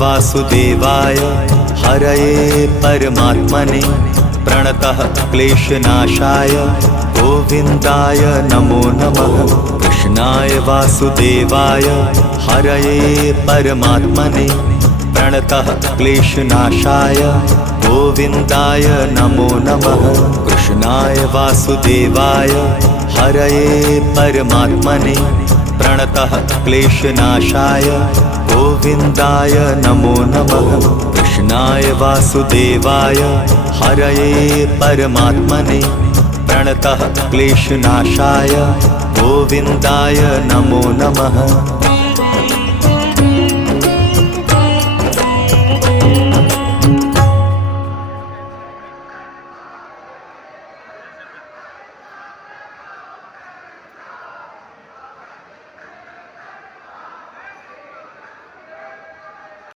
वासुदेवाय हरये परमात्मने प्रणतः क्लेशनाशाय गोविन्दाय नमो नमः। कृष्णाय वासुदेवाय हरये परमात्मने प्रणतः क्लेशनाशाय गोविन्दाय नमो नमः। कृष्णाय वासुदेवाय हरये परमात्मने प्रणतः क्लेशनाशाय गोविन्दाय नमो नमः। कृष्णाय वासुदेवाय हरये परमात्मने प्रणतः क्लेशनाशाय गोविन्दाय नमो नमः।